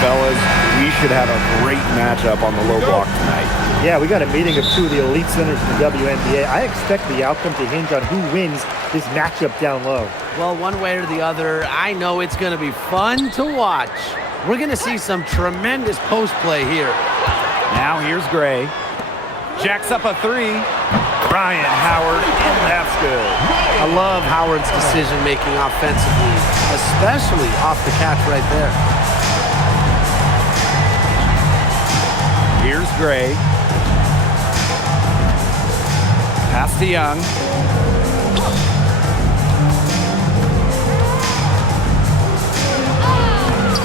Fellas, we should have a great matchup on the low block tonight. Yeah, we got a meeting of two of the elite centers in the WNBA. I expect the outcome to hinge on who wins this matchup down low. Well, one way or the other, I know it's going to be fun to watch. We're going to see some tremendous post play here. Now here's Gray. Jacks up a three. Ryan Howard, and that's good. I love Howard's decision-making offensively, especially off the catch right there. Here's Gray. Pass to Young.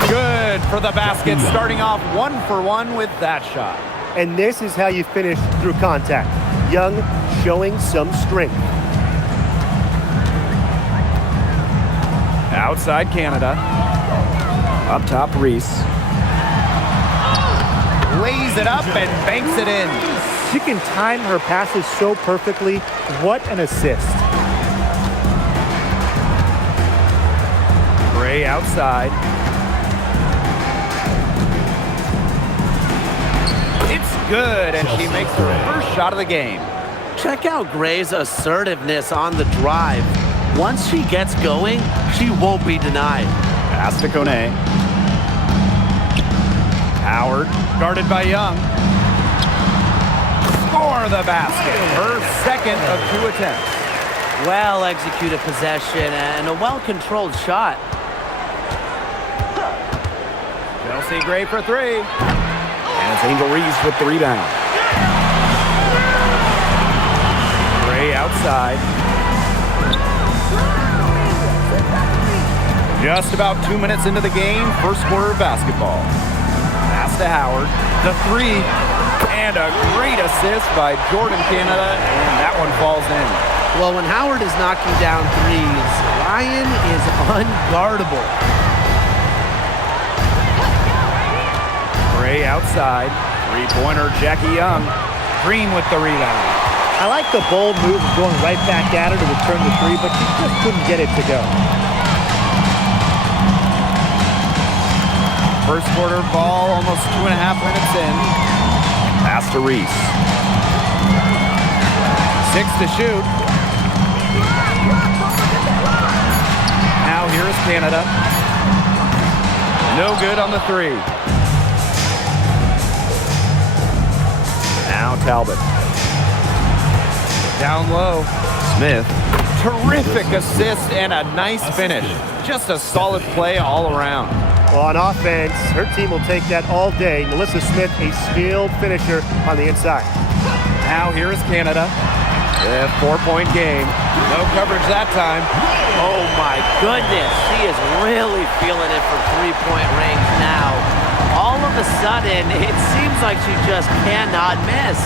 Good for the basket, starting off 1-for-1 with that shot. And this is how you finish through contact. Young showing some strength. Outside Canada. Up top Reese. Lays it up and banks it in. She can time her passes so perfectly. What an assist. Gray outside. It's good, and she makes her first shot of the game. Check out Gray's assertiveness on the drive. Once she gets going, she won't be denied. Pass to Kone. Howard, guarded by Young. Score the basket. Her second of 2 attempts. Well-executed possession and a well-controlled shot. Chelsea Gray for three. And it's Angel Reese with the rebound. Gray outside. Just about 2 minutes into the game, first quarter of basketball. Pass to Howard. The three. And a great assist by Jordan Canada, and that one falls in. Well, when Howard is knocking down threes, Ryan is unguardable. Gray outside. Three-pointer, Jackie Young. Green with the rebound. I like the bold move of going right back at her to return the three, but she just couldn't get it to go. First quarter ball, almost 2.5 minutes in. Pass to Reese. 6 to shoot. Now here is Canada. No good on the three. Now Talbot. Down low. Smith. Terrific assist and a nice finish. Just a solid play all around. Well, on offense, her team will take that all day. Melissa Smith, a skilled finisher on the inside. Now here is Canada. A 4-point game. No coverage that time. Oh my goodness, she is really feeling it from three-point range now. All of a sudden, it seems like she just cannot miss.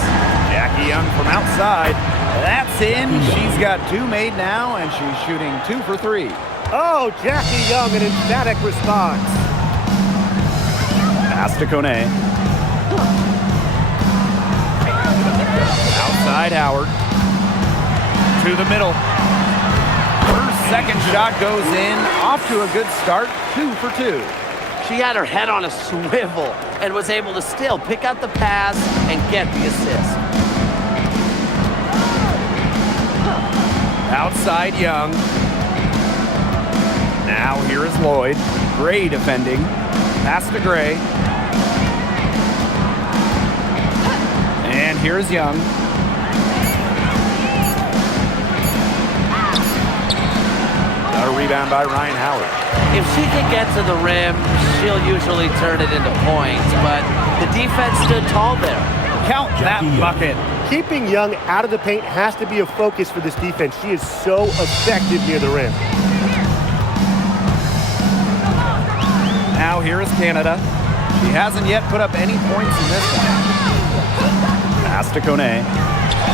Jackie Young from outside. That's in. She's got 2 made now, and she's shooting 2 for 3. Oh, Jackie Young, an emphatic response. Pass to Kone. Outside Howard. To the middle. Her second shot goes in. Off to a good start. 2 for 2. She had her head on a swivel and was able to still pick out the pass and get the assist. Outside Young. Now here is Lloyd. Gray defending. Pass to Gray. And here's Young. Got a rebound by Ryan Howard. If she can get to the rim, she'll usually turn it into points, but the defense stood tall there. Count that bucket. Keeping Young out of the paint has to be a focus for this defense. She is so effective near the rim. Now here is Canada. She hasn't yet put up any points in this one. Pass to Kone.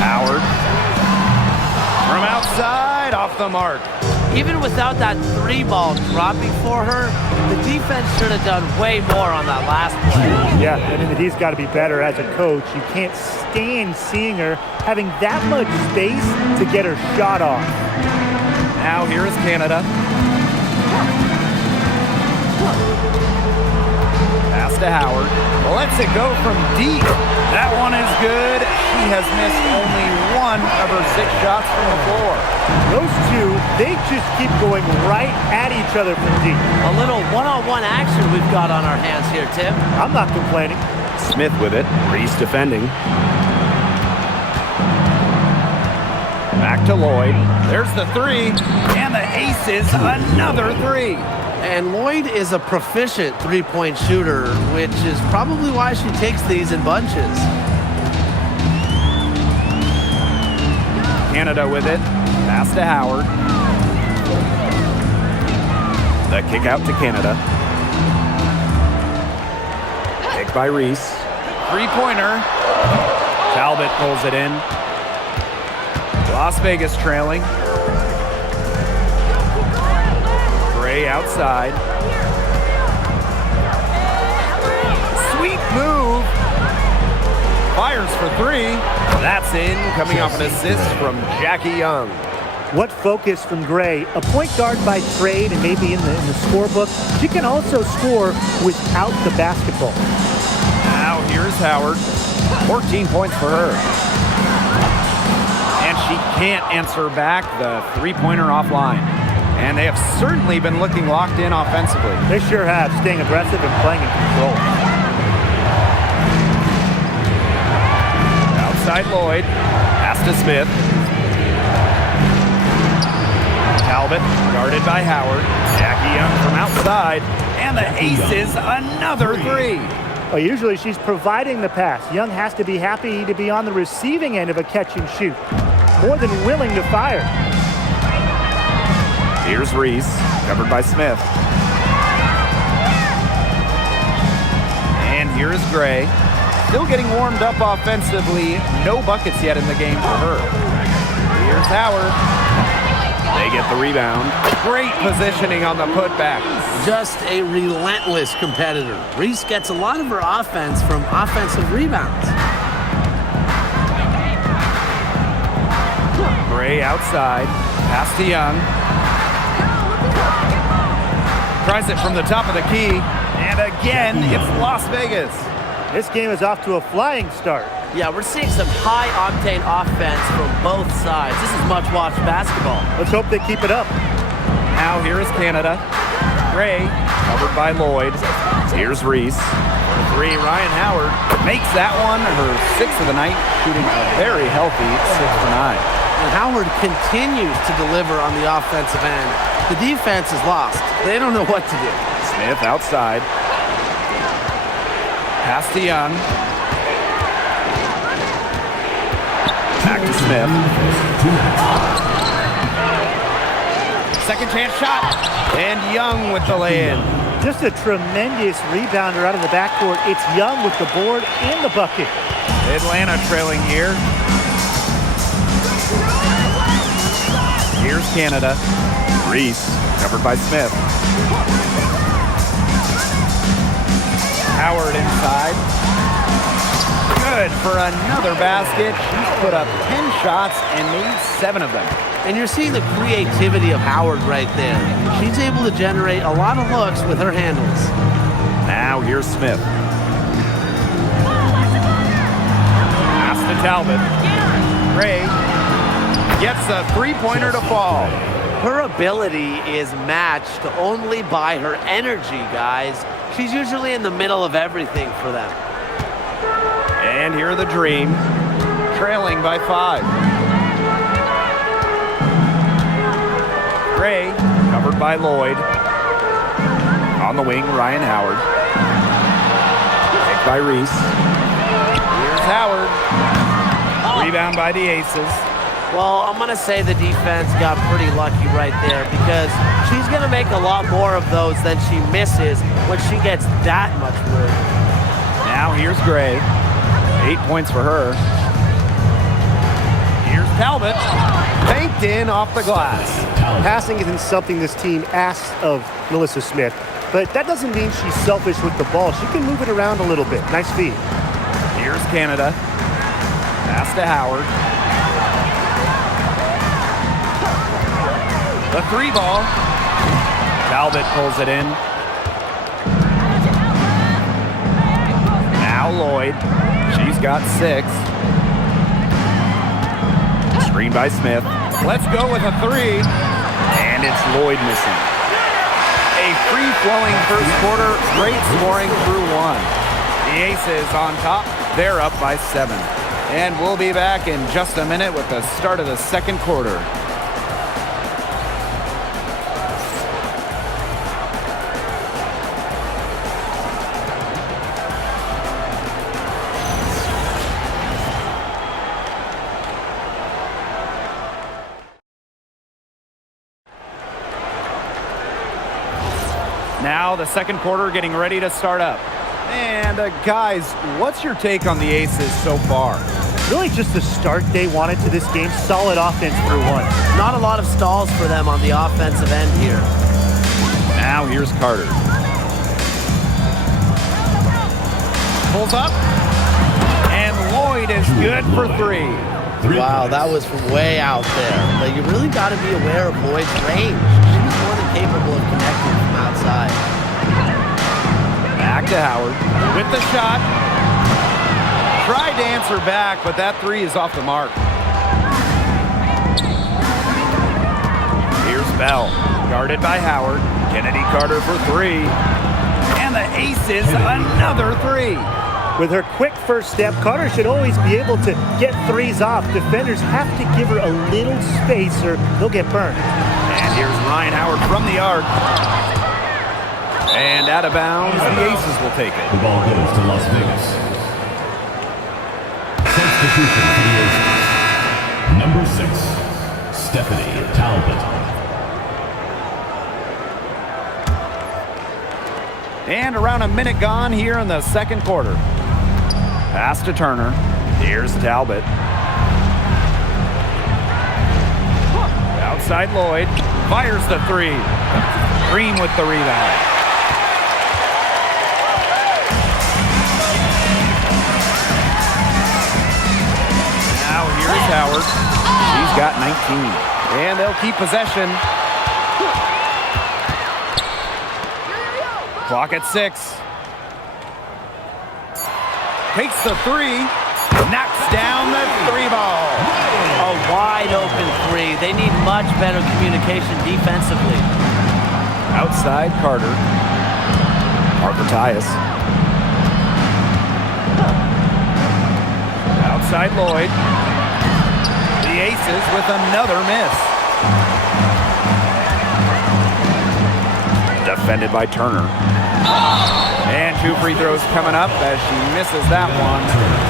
Howard. From outside, off the mark. Even without that three ball dropping for her, the defense should have done way more on that last play. Yeah, and he's got to be better as a coach. You can't stand seeing her having that much space to get her shot off. Now here is Canada. Pass to Howard. Lets it go from deep. That one is good. She has missed only 1 of her 6 shots from the floor. Those two, they just keep going right at each other from deep. A little one-on-one action we've got on our hands here, Tim. I'm not complaining. Smith with it. Reese defending. Back to Lloyd. There's the 3. And the aces, another 3. And Lloyd is a proficient three-point shooter, which is probably why she takes these in bunches. Canada with it. Pass to Howard. The kick out to Canada. Pick by Reese. Three-pointer. Talbot pulls it in. Las Vegas trailing. Gray outside. Sweet move. Fires for 3. That's in, coming off an assist from Jackie Young. What focus from Gray. A point guard by trade and maybe in the scorebook. She can also score without the basketball. Now here's Howard. 14 points for her. And she can't answer back the three-pointer offline. And they have certainly been looking locked in offensively. They sure have, staying aggressive and playing in control. Outside Lloyd. Pass to Smith. Talbot guarded by Howard. Jackie Young from outside. And the aces, another 3. Well, usually she's providing the pass. Young has to be happy to be on the receiving end of a catch and shoot. More than willing to fire. Here's Reese, covered by Smith. And here is Gray. Still getting warmed up offensively. No buckets yet in the game for her. Here's Howard. They get the rebound. Great positioning on the putback. Just a relentless competitor. Reese gets a lot of her offense from offensive rebounds. Gray outside. Pass to Young. Tries it from the top of the key. And again, it's Las Vegas. This game is off to a flying start. Yeah, we're seeing some high-octane offense from both sides. This is much-watched basketball. Let's hope they keep it up. Now here is Canada. Gray, covered by Lloyd. Here's Reese. For 3, Ryan Howard makes that one her 6th of the night, shooting a very healthy 6 for 9. And Howard continues to deliver on the offensive end. The defense is lost. They don't know what to do. Smith outside. Pass to Young. Back to Smith. Second chance shot. And Young with the lay-in. Just a tremendous rebounder out of the backcourt. It's Young with the board and the bucket. Atlanta trailing here. Here's Canada. Reese, covered by Smith. Howard inside. Good for another basket. She's put up 10 shots and made 7 of them. And you're seeing the creativity of Howard right there. She's able to generate a lot of looks with her handles. Now here's Smith. Pass to Talbot. Gray gets a three-pointer to fall. Her ability is matched only by her energy, guys. She's usually in the middle of everything for them. And here are the Dream, trailing by 5. Gray, covered by Lloyd. On the wing, Ryan Howard. Picked by Reese. Here's Howard. Rebound by the Aces. Well, I'm going to say the defense got pretty lucky right there because she's going to make a lot more of those than she misses when she gets that much room. Now here's Gray. 8 points for her. Here's Talbot. Banked in off the glass. Passing isn't something this team asks of Melissa Smith, but that doesn't mean she's selfish with the ball. She can move it around a little bit. Nice feed. Here's Canada. Pass to Howard. The 3 ball. Talbot pulls it in. Lloyd. She's got 6. Screen by Smith. Let's go with a 3. And it's Lloyd missing. A free-flowing first quarter, great scoring through 1. The Aces on top. They're up by 7. And we'll be back in just a minute with the start of the second quarter. Now the second quarter getting ready to start up. And guys, what's your take on the Aces so far? Really just the start they wanted to this game. Solid offense through 1. Not a lot of stalls for them on the offensive end here. Now here's Carter. Pulls up. And Lloyd is good for 3. Wow, that was from way out there. But you really got to be aware of Lloyd's range. She's more than capable of connecting from outside. Back to Howard with the shot. Tried to answer back, but that 3 is off the mark. Here's Bell, guarded by Howard. Kennedy Carter for 3. And the Aces, another 3. With her quick first step, Carter should always be able to get 3s off. Defenders have to give her a little space or they'll get burned. And here's Ryan Howard from the arc. And out of bounds, the Aces will take it. The ball goes to Las Vegas. Substitution for the Aces. Number 6, Stephanie Talbot. And around a minute gone here in the second quarter. Pass to Turner. Here's Talbot. Outside Lloyd. Fires the 3. Green with the rebound. Now here's Howard. She's got 19. And they'll keep possession. Clock at 6. Takes the 3. Knocks down the 3 ball. A wide open 3. They need much better communication defensively. Outside Carter. Parker Tyus. Outside Lloyd. The Aces with another miss. Defended by Turner. And 2 free throws coming up as she misses that one.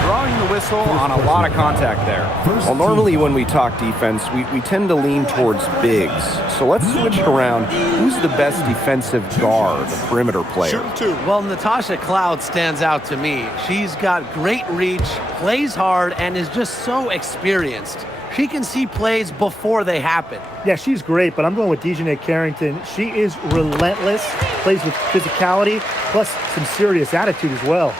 Drawing the whistle on a lot of contact there. Well, normally when we talk defense, we tend to lean towards bigs. So let's switch it around. Who's the best defensive guard, the perimeter player? Well, Natasha Cloud stands out to me. She's got great reach, plays hard, and is just so experienced. She can see plays before they happen. Yeah, she's great, but I'm going with Dejanay Carrington. She is relentless, plays with physicality, plus some serious attitude as well.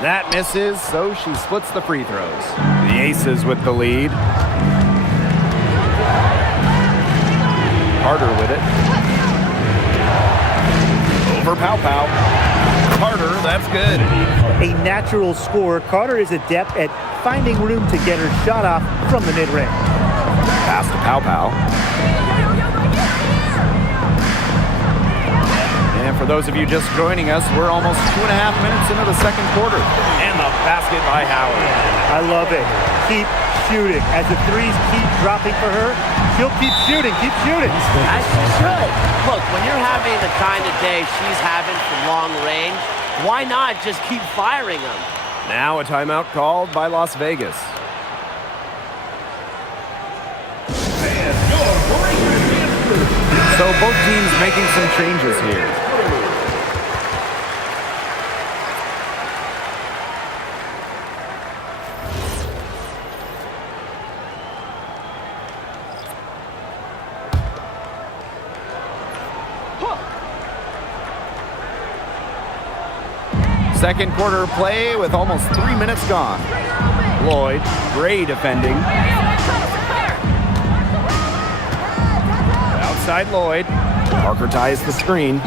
That misses, so she splits the free throws. The Aces with the lead. Carter with it. Over Pow Pow. Carter, that's good. A natural scorer, Carter is adept at finding room to get her shot off from the mid-range. Pass to Pow Pow. And for those of you just joining us, we're almost 2.5 minutes into the second quarter. And the basket by Howard. I love it. Keep shooting. As the 3s keep dropping for her, she'll keep shooting, As she should. Look, when you're having the kind of day she's having from long range, why not just keep firing them? Now a timeout called by Las Vegas. So both teams making some changes here. Second quarter play with almost 3 minutes gone. Lloyd, Gray defending. Outside Lloyd. Parker ties the screen. And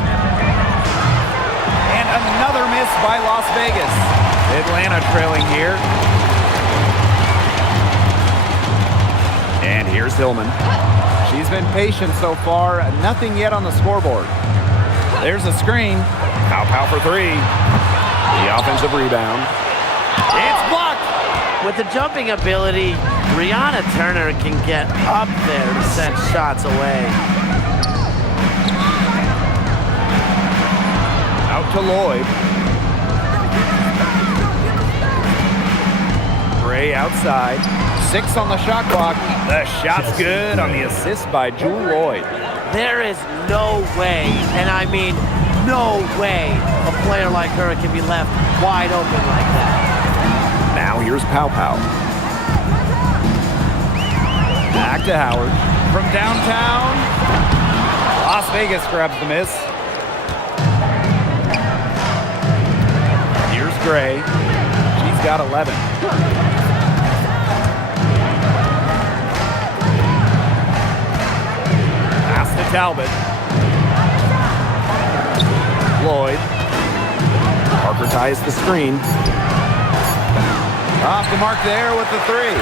another miss by Las Vegas. Atlanta trailing here. And here's Hillman. She's been patient so far. Nothing yet on the scoreboard. There's a screen. Pow for three. The offensive rebound. It's blocked. With the jumping ability, Brianna Turner can get up there to send shots away. Out to Lloyd. Gray outside. 6 on the shot clock. The shot's good on the assist by Jewel Lloyd. There is no way, and I mean no way, a player like her can be left wide open like that. Now here's Pow. Back to Howard. From downtown. Las Vegas grabs the miss. Here's Gray. She's got 11. Pass to Talbot. Lloyd. Parker ties the screen. Off the mark there with the three.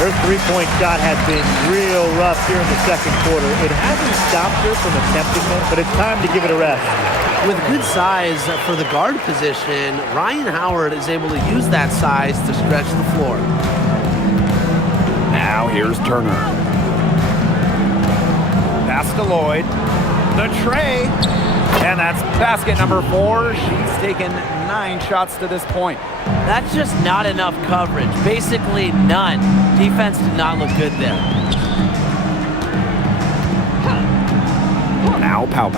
Her three-point shot has been real rough here in the second quarter. It hasn't stopped her from attempting it, but it's time to give it a rest. With good size for the guard position, Ryan Howard is able to use that size to stretch the floor. Now here's Turner. Pass to Lloyd. The tray. And that's basket number 4. She's taken 9 shots to this point. That's just not enough coverage. Basically none. Defense did not look good there. Now Pow.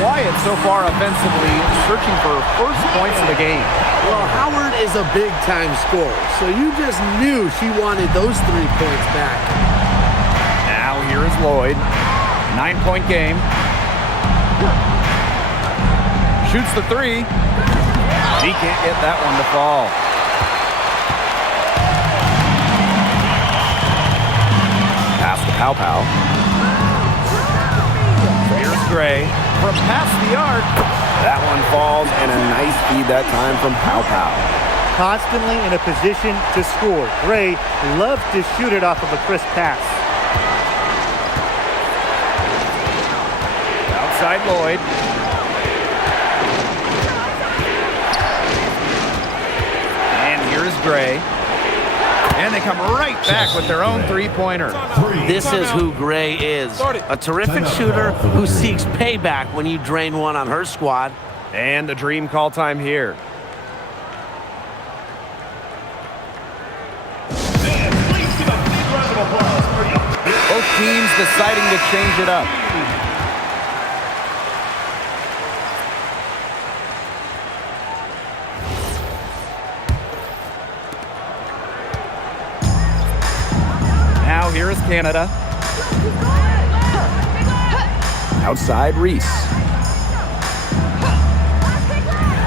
Quiet so far offensively, searching for first points of the game. Well, Howard is a big-time scorer, so you just knew she wanted those 3 points back. Now here is Lloyd. 9-point game. Shoots the 3. He can't get that one to fall. Pass to Pow. Here's Gray. From past the arc. That one falls, and a nice feed that time from Pow. Constantly in a position to score. Gray loves to shoot it off of a crisp pass. Outside Lloyd. Here's Gray. And they come right back with their own three-pointer. This is who Gray is. A terrific shooter who seeks payback when you drain one on her squad. And the dream call time here. Both teams deciding to change it up. Now here is Canada. Outside Reese.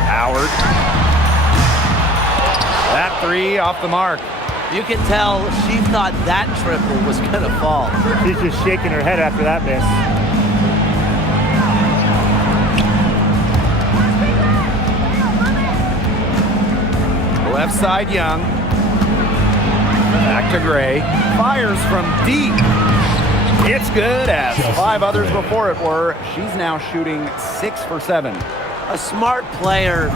Howard. That 3 off the mark. You can tell she thought that triple was going to fall. She's just shaking her head after that miss. Left side Young. Back to Gray. Fires from deep. It's good as 5 others before it were. She's now shooting 6 for 7. A smart player.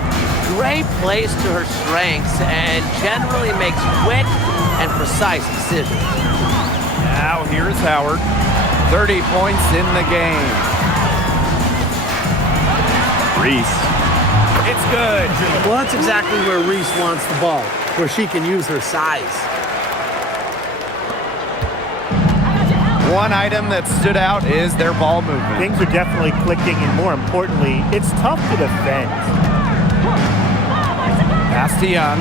Gray plays to her strengths and generally makes quick and precise decisions. Now here's Howard. 30 points in the game. Reese. It's good. Well, that's exactly where Reese wants the ball, where she can use her size. One item that stood out is their ball movement. Things are definitely clicking, and more importantly, it's tough to defend. Pass to Young.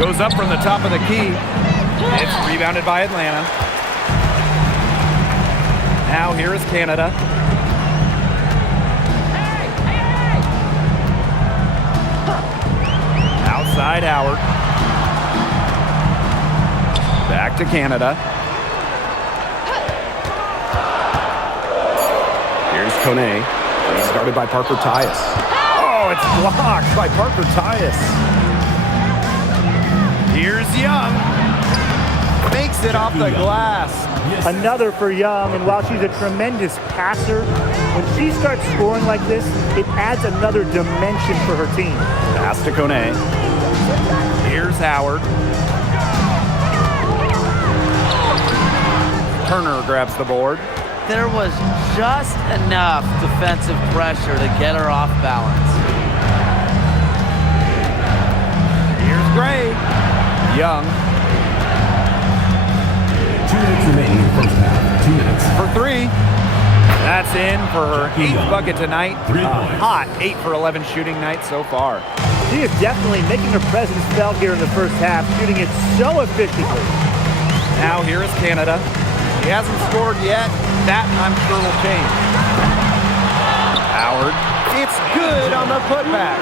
Goes up from the top of the key. It's rebounded by Atlanta. Now here is Canada. side, Howard. Back to Canada. Here's Kone. He's started by Parker Tyus. Oh, it's blocked by Parker Tyus. Here's Young. Makes it off the glass. Another for Young, and while she's a tremendous passer, when she starts scoring like this, it adds another dimension for her team. Pass to Kone. Here's Howard. Turner grabs the board. There was just enough defensive pressure to get her off balance. Here's Gray. Young 2 minutes remaining in the first half. 2 minutes. for three. That's in for her 8th bucket tonight. 3 A points. hot 8 for 11 shooting night so far. She is definitely making her presence felt here in the first half, shooting it so efficiently. Now here is Canada. He hasn't scored yet. That, I'm sure, will change. Howard. It's good on the putback.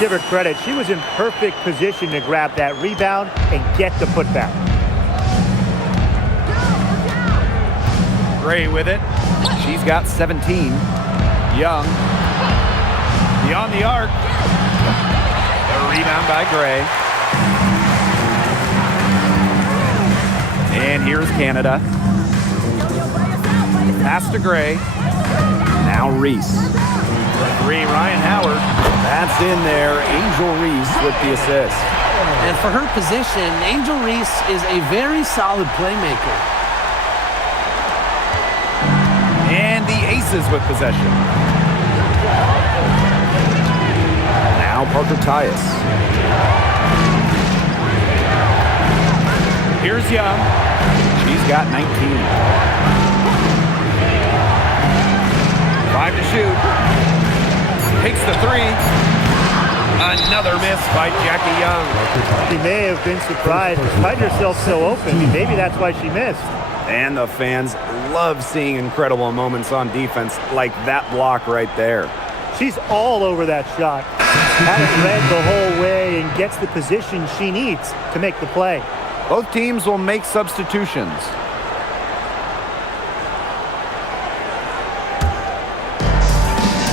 Give her credit. She was in perfect position to grab that rebound and get the putback. Gray with it. She's got 17. Young. Beyond the arc. A rebound by Gray. And here's Canada. Pass to Gray. Now Reese. Three, Ryan Howard. That's in there. Angel Reese with the assist. And for her position, Angel Reese is a very solid playmaker. And the Aces with possession. Now Parker Tyus. Here's Young. She's got 19. 5 to shoot. Takes the three. Another miss by Jackie Young. She may have been surprised, despite herself so open. Maybe that's why she missed. And the fans love seeing incredible moments on defense like that block right there. She's all over that shot. Had it read the whole way and gets the position she needs to make the play. Both teams will make substitutions.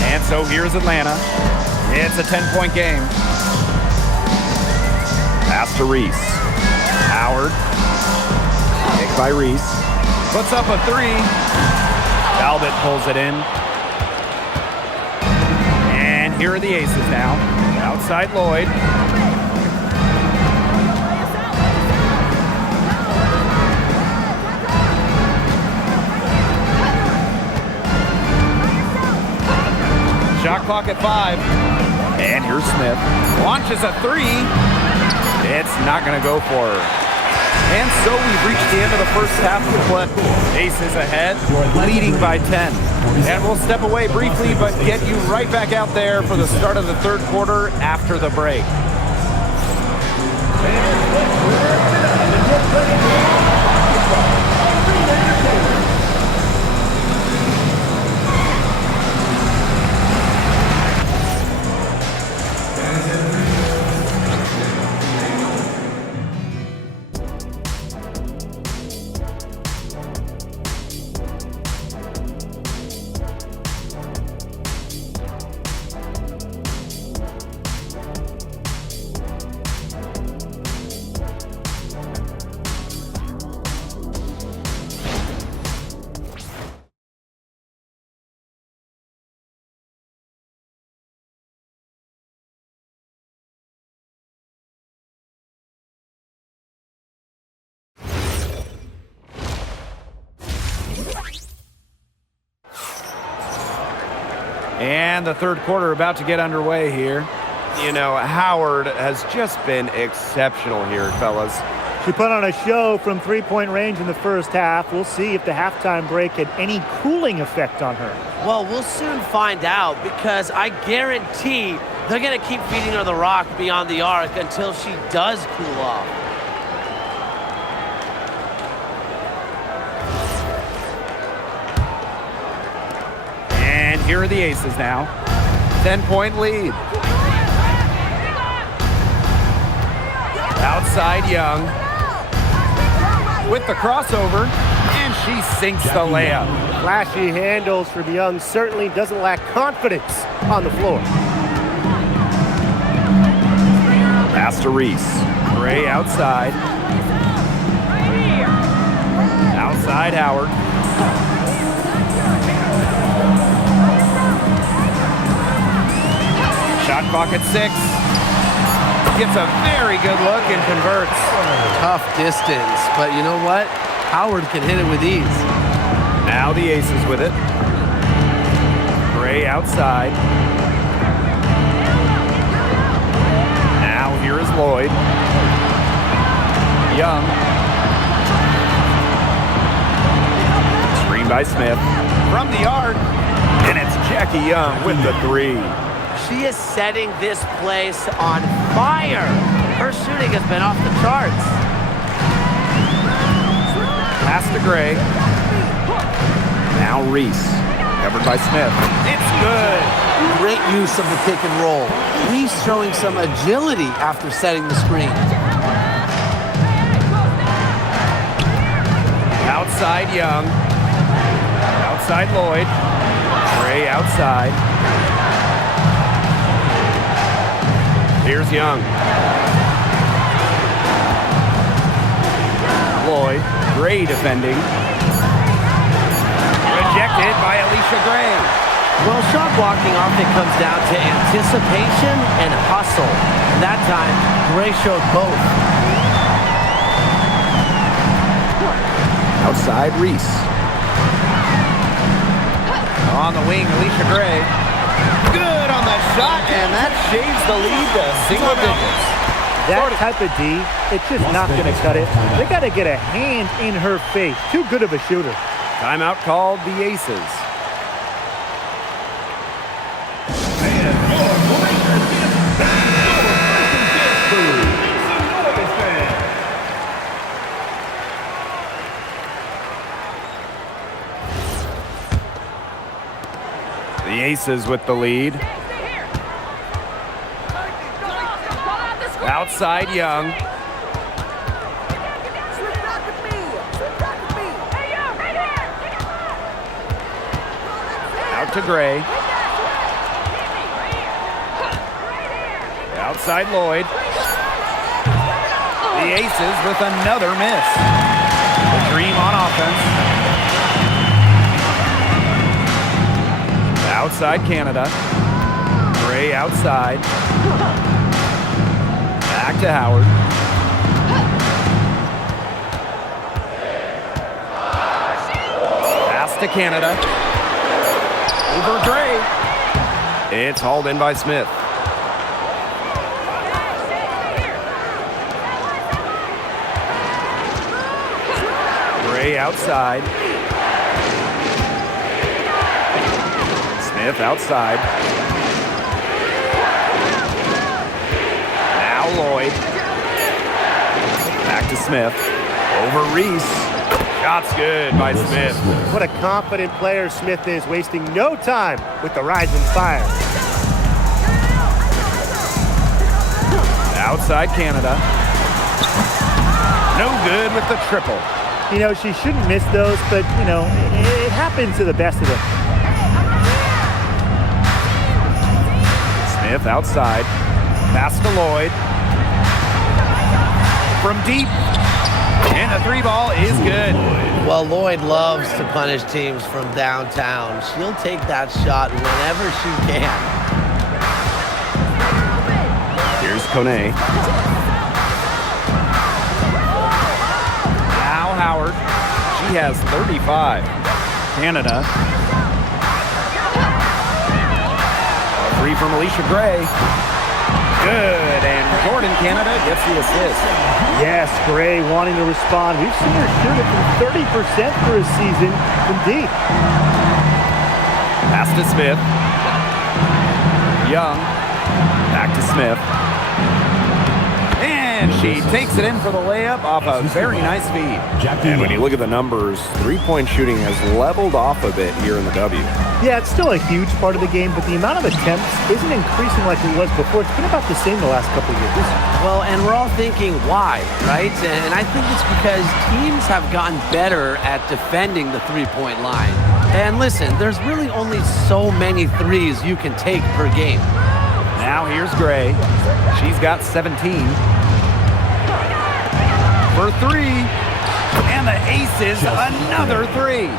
And so here's Atlanta. It's a 10-point game. Pass to Reese. Howard Kick by Reese. puts up a three. Talbot pulls it in. And here are the Aces now. Outside Lloyd. Shot clock at 5. And here's Smith. Launches a three. It's not going to go for her. And so we've reached the end of the first half of the play. Aces ahead, leading by 10. And we'll step away briefly, but get you right back out there for the start of the third quarter after the break. And the third quarter about to get underway here. You know, Howard has just been exceptional here, fellas. She put on a show from three-point range in the first half. We'll see if the halftime break had any cooling effect on her. Well, we'll soon find out, because I guarantee they're going to keep feeding her the rock beyond the arc until she does cool off. And here are the Aces now. 10-point lead. Outside Young with the crossover, and she sinks the layup. Flashy handles from Young, certainly doesn't lack confidence on the floor. Pass to Reese. Gray outside. Outside Howard. Shot clock at 6. Gets a very good look and converts. Tough distance, but you know what? Howard can hit it with ease. Now the Aces with it. Gray outside. Now here is Lloyd. Young. Screen by Smith. From the arc. And it's Jackie Young with the 3. She is setting this place on fire. Her shooting has been off the charts. Pass to Gray. Now Reese. Covered by Smith. It's good. Great use of the pick and roll. Reese showing some agility after setting the screen. Outside Young. Outside Lloyd. Gray outside. Here's Young. Lloyd. Gray defending. Rejected by Alicia Gray. Well, shot blocking often comes down to anticipation and hustle. That time, Gray showed both. Outside Reese. On the wing, Alicia Gray. Good on the shot, and that shaves the lead to single digits. That type of D, it's just not going to cut it. They got to get a hand in her face. Too good of a shooter. Timeout called the Aces. The Aces with the lead. Outside Young. Out to Gray. Outside Lloyd. The Aces with another miss. The Dream on offense. Outside Canada. Gray outside. Back to Howard. Pass to Canada. Over Gray. It's hauled in by Smith. Gray outside. Smith outside. Now Lloyd. Back to Smith. Over Reese. Shot's good by Smith. What a confident player Smith is, wasting no time with the rising fire. Outside Canada. No good with the triple. You know, she shouldn't miss those, but, you know, it happens to the best of them. Smith outside. Pass to Lloyd. From deep. And the 3 ball is good. Well, Lloyd loves to punish teams from downtown. She'll take that shot whenever she can. Here's Kone. Now Howard. She has 35. Canada. Free from Alicia Gray. Good, and Jordan Canada gets the assist. Yes, Gray wanting to respond. We've seen her shoot it from 30% for a season from deep. Pass to Smith. Young. Back to Smith. And And she takes it in for the layup off a very nice feed. And when you look at the numbers, three-point shooting has leveled off a bit here in the W. Yeah, it's still a huge part of the game, but the amount of attempts isn't increasing like it was before. It's been about the same the last couple of years. Well, and we're all thinking why, right? And I think it's because teams have gotten better at defending the three-point line. And listen, there's really only so many threes you can take per game. Now here's Gray. She's got 17. For three. And the ace is another three.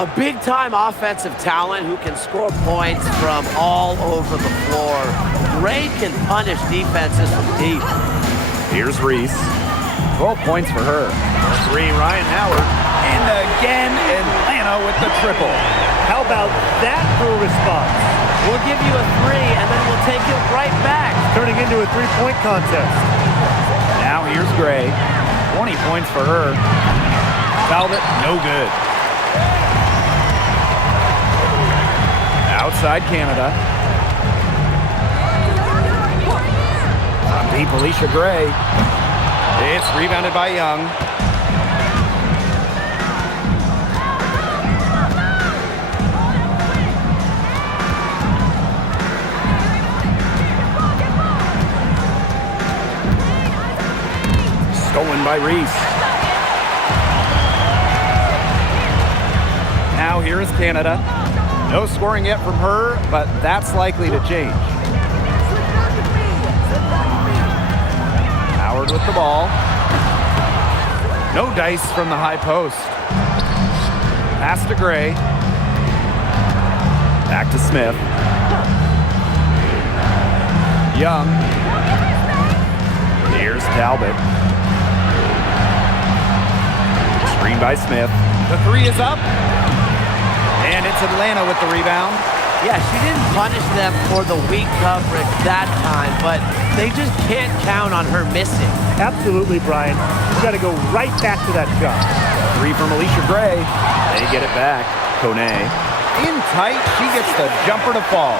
A big-time offensive talent who can score points from all over the floor. Gray can punish defenses from deep. Here's Reese. 12 points for her. Three, Ryan Howard. And again, Atlanta with the triple. How about that for a response? We'll give you a three, and then we'll take it right back. Turning into a three-point contest. Now here's Gray. 20 points for her. Talbot, no good. Outside Canada. From deep, Alicia Gray. It's rebounded by Young. Stolen by Reese. Now here is Canada. No scoring yet from her, but that's likely to change. Howard with the ball. No dice from the high post. Pass to Gray. Back to Smith. Young. Here's Talbot. Screen by Smith. The three is up. And it's Atlanta with the rebound. Yeah, she didn't punish them for the weak coverage that time, but they just can't count on her missing. Absolutely, Brian. You got to go right back to that shot. Three from Alicia Gray. They get it back. Kone. In tight, she gets the jumper to fall.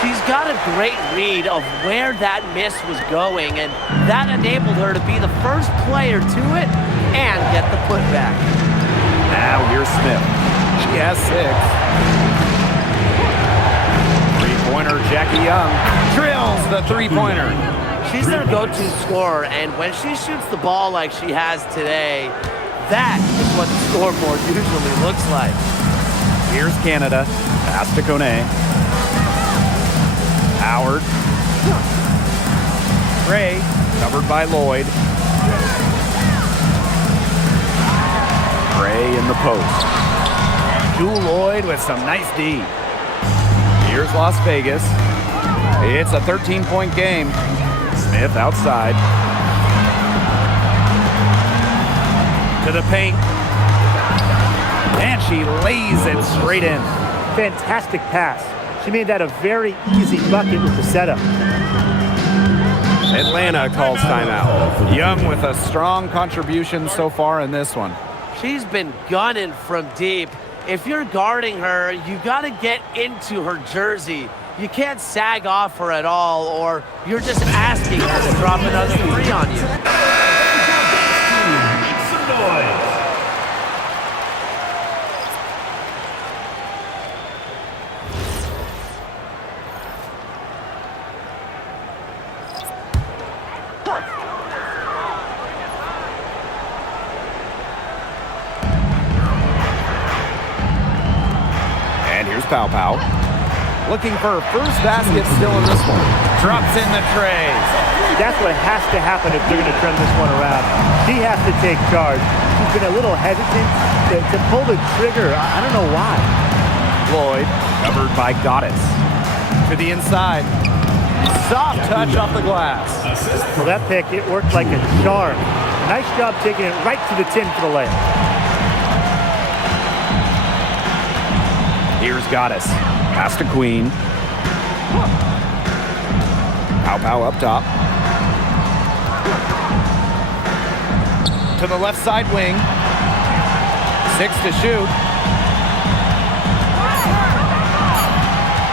She's got a great read of where that miss was going, and that enabled her to be the first player to it and get the putback. Now here's Smith. She has 6. Three-pointer, Jackie Young drills the three-pointer. She's their go-to scorer, and when she shoots the ball like she has today, that is what the scoreboard usually looks like. Here's Canada. Pass to Kone. Howard. Gray, covered by Lloyd. Gray in the post. Jewel Lloyd with some nice D. Here's Las Vegas. It's a 13-point game. Smith outside. To the paint. And she lays it straight in. Fantastic pass. She made that a very easy bucket with the setup. Atlanta calls timeout. Young with a strong contribution so far in this one. She's been gunning from deep. If you're guarding her, you got to get into her jersey. You can't sag off her at all, or you're just asking her to drop another three on you. Make some noise. Pow Pow. Looking for her first basket still in this one. Drops in the trays. That's what has to happen if they're going to turn this one around. She has to take charge. She's been a little hesitant to pull the trigger. I don't know why. Lloyd, covered by Goddess. To the inside. Soft touch off the glass. Well, that pick, it worked like a charm. Nice job taking it right to the tin for the layup. Here's Goddess. Pass to Queen. Pow Pow up top. To the left side wing. 6 to shoot.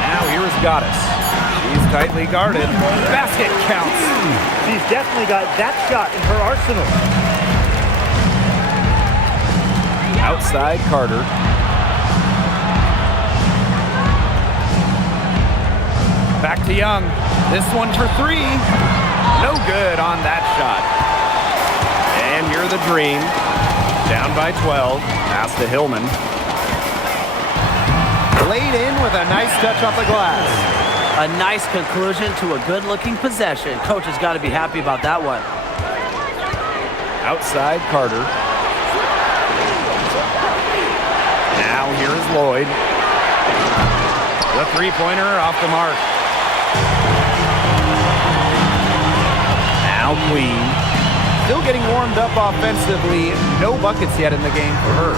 Now here is Goddess. He's tightly guarded. Basket counts. She's definitely got that shot in her arsenal. Outside Carter. Back to Young. This one for three. No good on that shot. And you're the Dream. Down by 12. Pass to Hillman. Laid in with a nice touch off the glass. A nice conclusion to a good-looking possession. Coach has got to be happy about that one. Outside Carter. Now here is Lloyd. The three-pointer off the mark. Now Queen. Still getting warmed up offensively. No buckets yet in the game for her.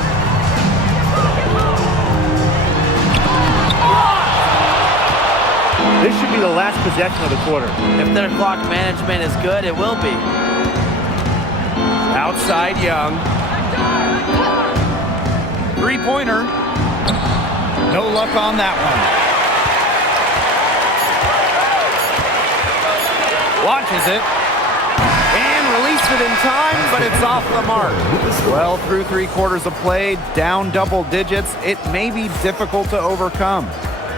This should be the last possession of the quarter. If their clock management is good, it will be. Outside Young. Three-pointer. No luck on that one. Launches it. And released it in time, but it's off the mark. Well, through 3 quarters of play, down double digits, it may be difficult to overcome.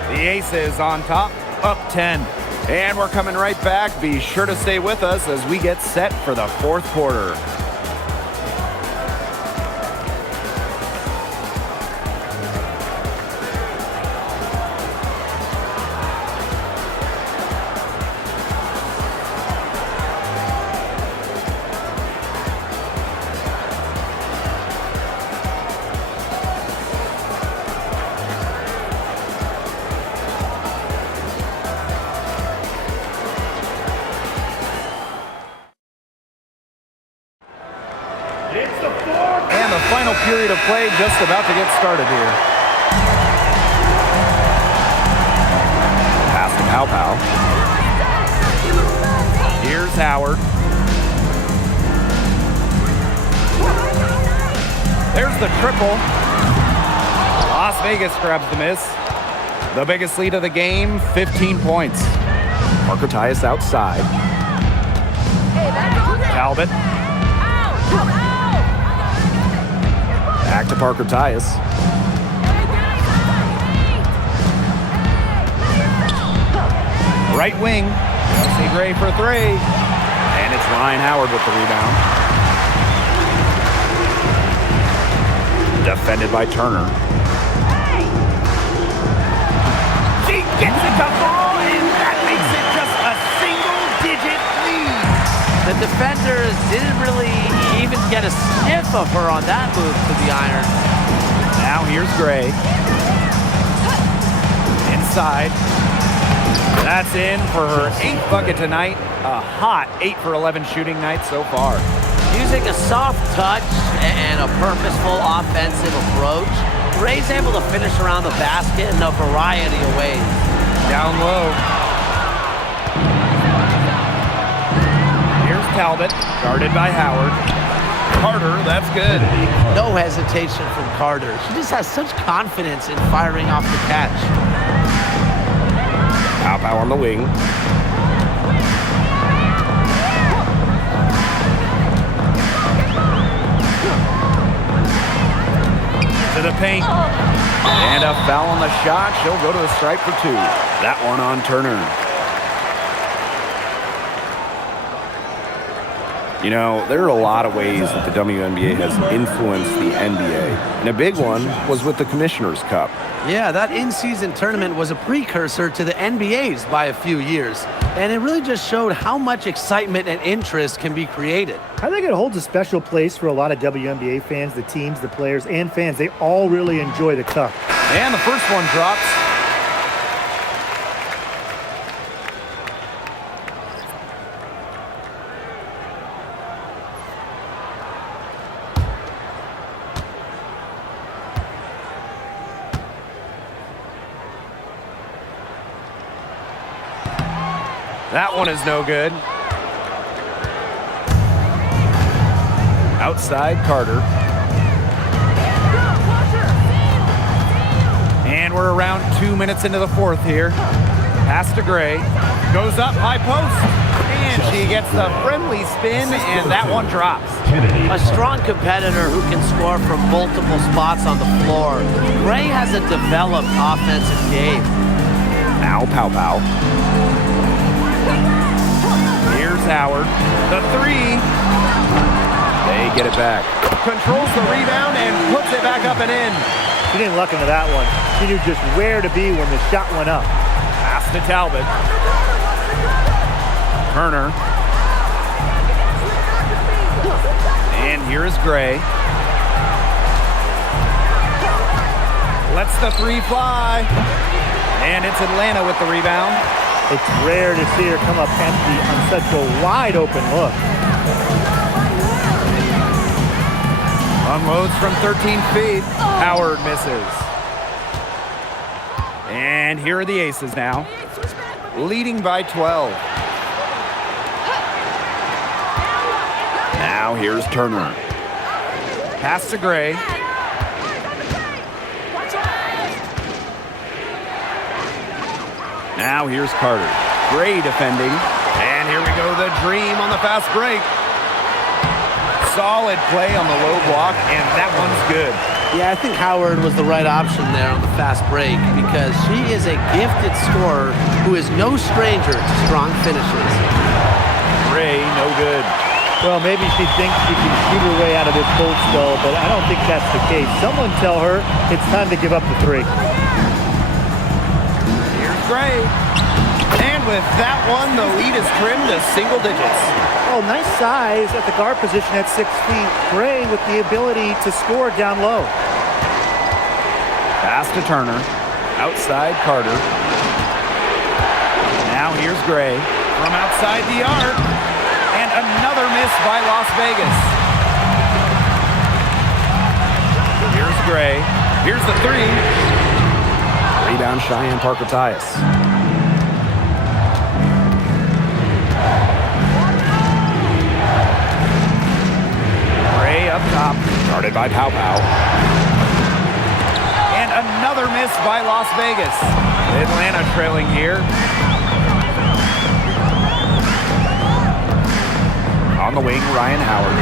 The Aces on top, up 10. And we're coming right back. Be sure to stay with us as we get set for the 4th quarter. And the final period of play just about to get started here. Pass to Pow Pow. Here's Howard. There's the triple. Las Vegas grabs the miss. The biggest lead of the game, 15 points. Parker Tyus outside. Talbot. Back to Parker Tyus. Right wing. Chelsea Gray for three. And it's Ryan Howard with the rebound. Defended by Turner. She gets it to fall, and that makes it just a single-digit lead. The defenders didn't really even get a sniff of her on that move to the iron. Now here's Gray. Inside. That's in for her 8th bucket tonight. A hot 8 for 11 shooting night so far. Using a soft touch and a purposeful offensive approach, Gray's able to finish around the basket in a variety of ways. Down low. Here's Talbot, guarded by Howard. Carter, that's good. No hesitation from Carter. She just has such confidence in firing off the catch. Pow Pow on the wing. To the paint. And a foul on the shot. She'll go to the stripe for 2. That one on Turner. You know, there are a lot of ways that the WNBA has influenced the NBA. And a big one was with the Commissioner's Cup. Yeah, that in-season tournament was a precursor to the NBA's by a few years. And it really just showed how much excitement and interest can be created. I think it holds a special place for a lot of WNBA fans, the teams, the players, and fans. They all really enjoy the cup. And the first one drops. That one is no good. Outside Carter. And we're around 2 minutes into the 4th here. Pass to Gray. Goes up, high post. And she gets the friendly spin, and that one drops. A strong competitor who can score from multiple spots on the floor. Gray has a developed offensive game. Now Pow. Here's Howard. The three. They get it back. Controls the rebound and puts it back up and in. She didn't luck into that one. She knew just where to be when the shot went up. Pass to Talbot. Turner. And here's Gray. Lets the three fly. And it's Atlanta with the rebound. It's rare to see her come up empty on such a wide open look. Unloads from 13 feet. Howard misses. And here are the Aces now, leading by 12. Now here's Turner. Pass to Gray. Now here's Carter. Gray defending. And here we go, the dream on the fast break. Solid play on the low block, and that one's good. Yeah, I think Howard was the right option there on the fast break because she is a gifted scorer who is no stranger to strong finishes. Gray, no good. Well, maybe she thinks she can shoot her way out of this cold spell, but I don't think that's the case. Someone tell her it's time to give up the three. Here's Gray. And with that one, the lead is trimmed to single digits. Oh, nice size at the guard position at 6 feet. Gray with the ability to score down low. Pass to Turner. Outside Carter. Now here's Gray from outside the arc. And another miss by Las Vegas. Here's Gray. Here's the three. Rebound Cheyenne Parker-Tyus. Gray up top. Guarded by Pow. And another miss by Las Vegas. Atlanta trailing here. On the wing, Ryan Howard.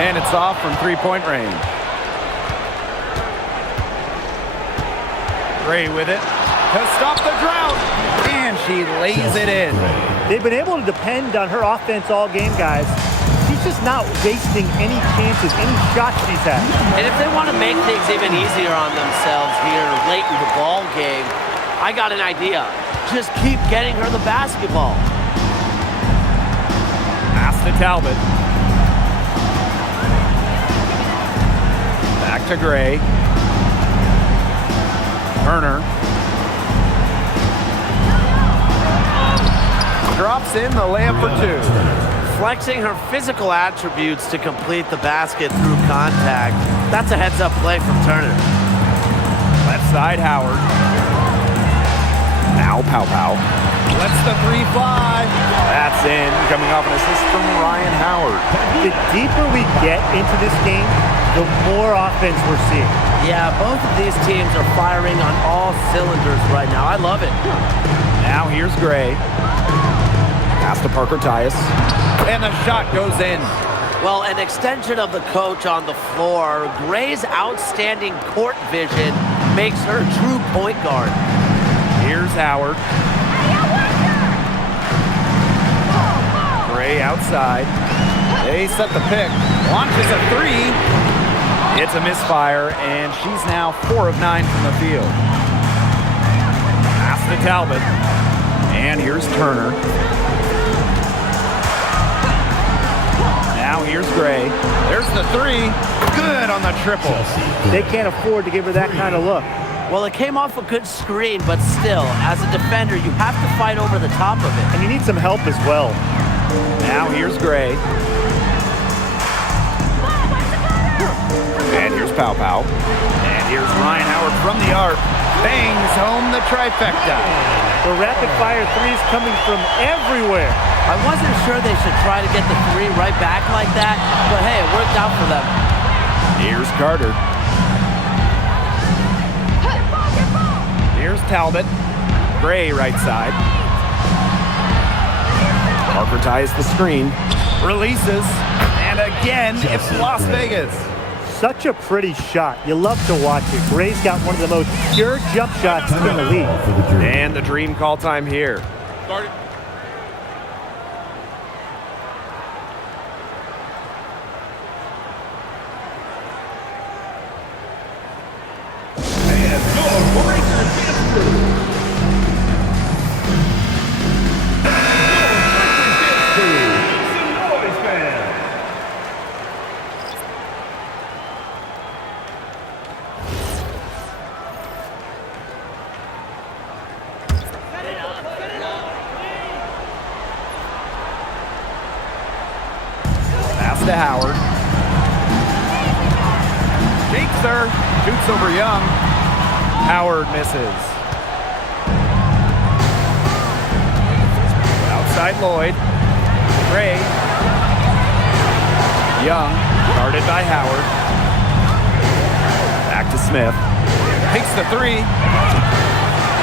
And it's off from three-point range. Gray with it to stop the drought. And she lays it in. They've been able to depend on her offense all game, guys. She's just not wasting any chances, any shots she's had. And if they want to make things even easier on themselves here late in the ball game, I got an idea. Just keep getting her the basketball. Pass to Talbot. Back to Gray. Turner. Drops in the layup for two. Flexing her physical attributes to complete the basket through contact. That's a heads-up play from Turner. Left side, Howard. Now Pow. Lets the three fly. That's in, coming off an assist from Ryan Howard. The deeper we get into this game, the more offense we're seeing. Yeah, both of these teams are firing on all cylinders right now. I love it. Now here's Gray. Pass to Parker-Tyus. And the shot goes in. Well, an extension of the coach on the floor. Gray's outstanding court vision makes her a true point guard. Here's Howard. Gray outside. They set the pick. Launches a three. It's a misfire, and she's now 4 of 9 from the field. Pass to Talbot. And here's Turner. Now here's Gray. There's the three. Good on the triple. They can't afford to give her that kind of look. Well, it came off a good screen, but still, as a defender, you have to fight over the top of it. And you need some help as well. Now here's Gray. And here's Pow. And here's Ryan Howard from the arc. Bangs home the trifecta. The rapid-fire threes coming from everywhere. I wasn't sure they should try to get the three right back like that, but hey, it worked out for them. Here's Carter. Here's Talbot. Gray right side. Parker ties the screen. Releases. And again, it's Las Vegas. Such a pretty shot. You love to watch it. Gray's got one of the most pure jump shots in the league. And the dream call time here. Start it. Pass to Howard. Shakes her. Shoots over Young. Howard misses. Outside Lloyd. Gray. Young. Guarded by Howard. Back to Smith. Takes the three.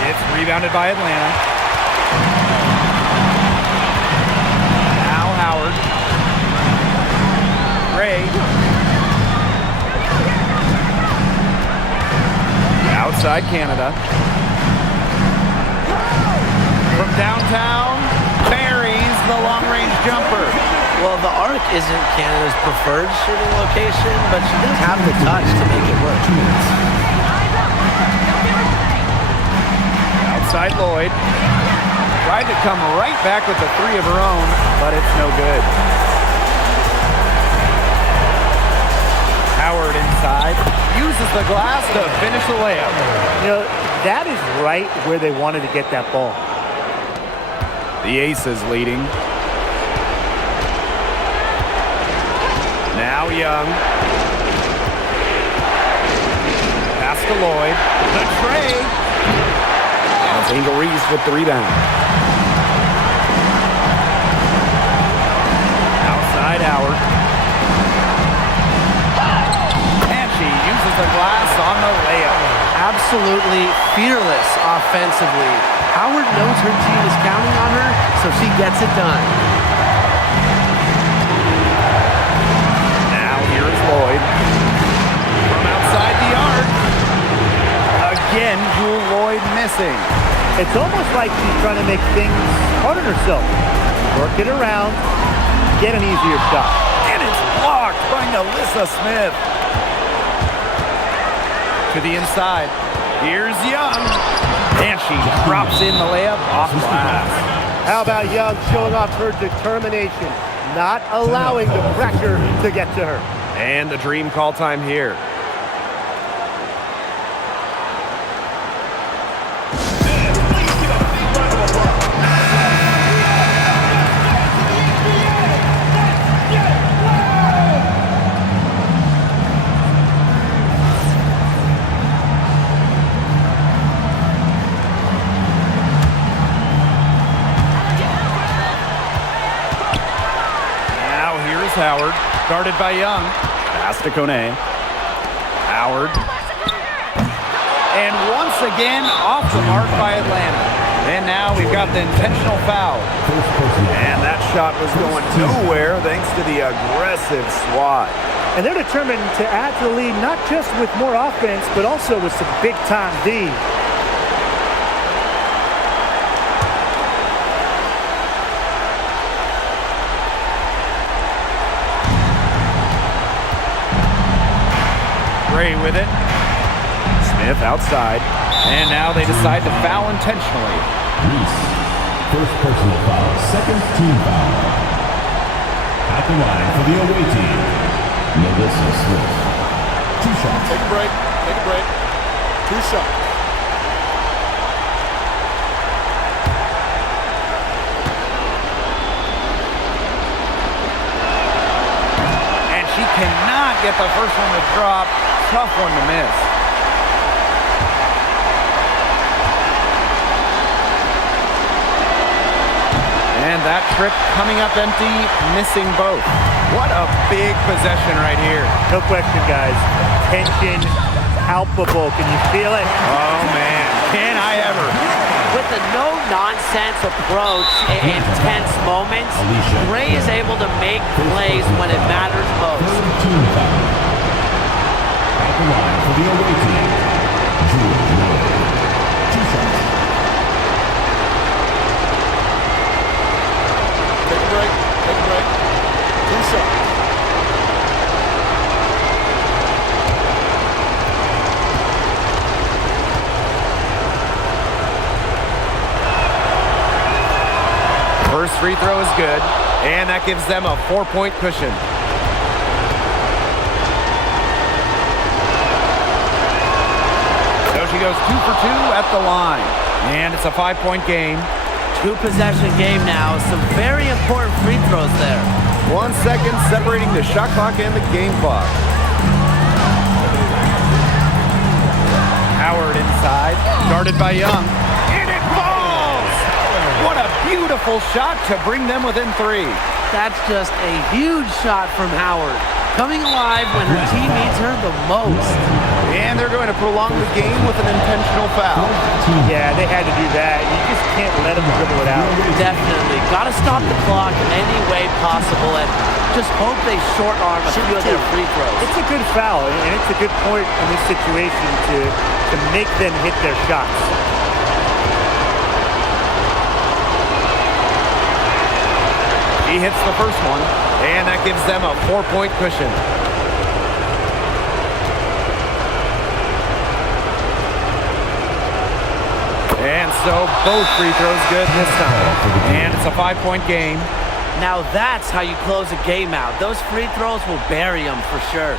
It's rebounded by Atlanta. Now Howard. Gray. Outside Canada. From downtown, buries the long-range jumper. Well, the arc isn't Canada's preferred shooting location, but she does have the touch to make it work. Outside Lloyd. Tried to come right back with the three of her own, but it's no good. Howard inside. Uses the glass to finish the layup. You know, that is right where they wanted to get that ball. The Aces leading. Now Young. Pass to Lloyd. The tray. And it's Angel Reese with the rebound. Outside Howard. And she uses the glass on the layup. Absolutely fearless offensively. Howard knows her team is counting on her, so she gets it done. Now here is Lloyd. From outside the arc. Again, Jewel Lloyd missing. It's almost like she's trying to make things hard on herself. Work it around, get an easier shot. And it's blocked by Alyssa Smith. To the inside. Here's Young. And she drops in the layup off glass. How about Young showing off her determination, not allowing the pressure to get to her. And the dream call time here. Howard, guarded by Young. Pass to Kone. Howard. And once again, off the mark by Atlanta. And now we've got the intentional foul. And that shot was going nowhere thanks to the aggressive swat. And they're determined to add to the lead, not just with more offense, but also with some big-time D. Gray with it. Smith outside. And now they decide to foul intentionally. Reese, first personal foul, second team foul. At the line for the away team, Melissa Smith. 2 shots. Take a break. Take a break. 2 shots. And she cannot get the first one to drop. Tough one to miss. And that trip coming up empty, missing both. What a big possession right here. No question, guys. Tension palpable. Can you feel it? Oh, man. Can I ever? With a no-nonsense approach in tense moments, Gray is able to make plays when it matters most. Third team foul. At the line for the away team, Julie Miller. 2 shots. Take a break. Take a break. 2 shots. First free throw is good, and that gives them a 4-point cushion. So she goes 2 for 2 at the line, and it's a 5-point game. 2-possession game now. Some very important free throws there. 1 second separating the shot clock and the game clock. Howard inside, guarded by Young, and it falls! What a beautiful shot to bring them within 3. That's just a huge shot from Howard. Coming alive when her team needs her the most. And they're going to prolong the game with an intentional foul. Yeah, they had to do that. You just can't let them dribble it out. Definitely. Got to stop the clock any way possible and just hope they short arm a few of their free throws. It's a good foul, and it's a good point in this situation to make them hit their shots. He hits the first one, and that gives them a 4-point cushion. And so both free throws good this time. And it's a 5-point game. Now that's how you close a game out. Those free throws will bury them for sure.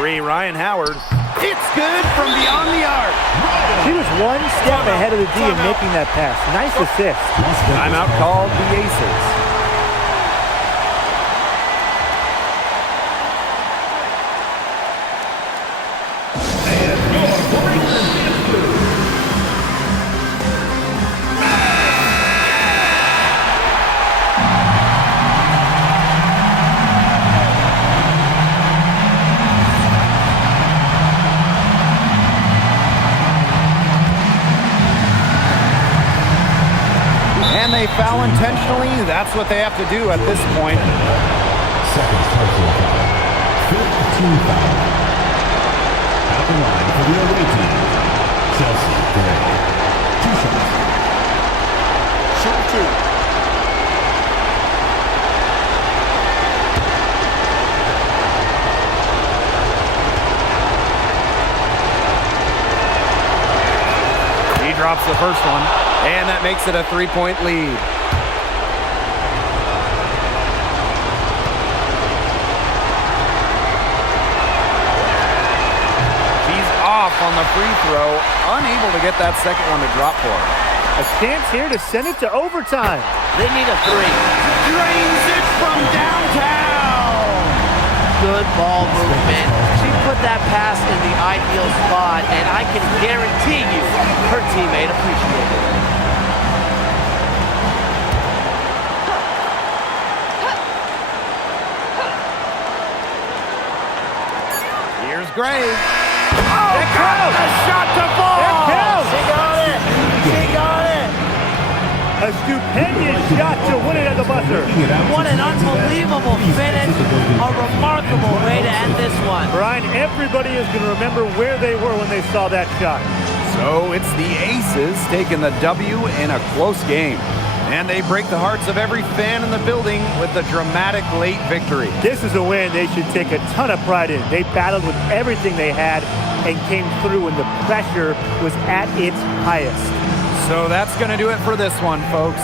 Ryan Howard. It's good from beyond the arc. She was 1 step ahead of the D in making that pass. Nice assist. Timeout called the Aces. And they foul intentionally. That's what they have to do at this point. Second personal foul. Fifth team foul. At the line for the away team, Chelsea Gray. 2 shots. Shoot 2. He drops the first one, and that makes it a 3-point lead. She's off on the free throw, unable to get that second one to drop for her. A chance here to send it to overtime. They need a 3. Drains it from downtown. Good ball movement. She put that pass in the ideal spot, and I can guarantee you her teammate appreciated it. Here's Gray. Oh, It counts! A shot to fall! It counts! She got it! She got it! A stupendous shot to win it at the buzzer. What an unbelievable finish. A remarkable way to end this one. Brian, everybody is going to remember where they were when they saw that shot. So it's the Aces taking the W in a close game. And they break the hearts of every fan in the building with the dramatic late victory. This is a win they should take a ton of pride in. They battled with everything they had and came through when the pressure was at its highest. So that's going to do it for this one, folks.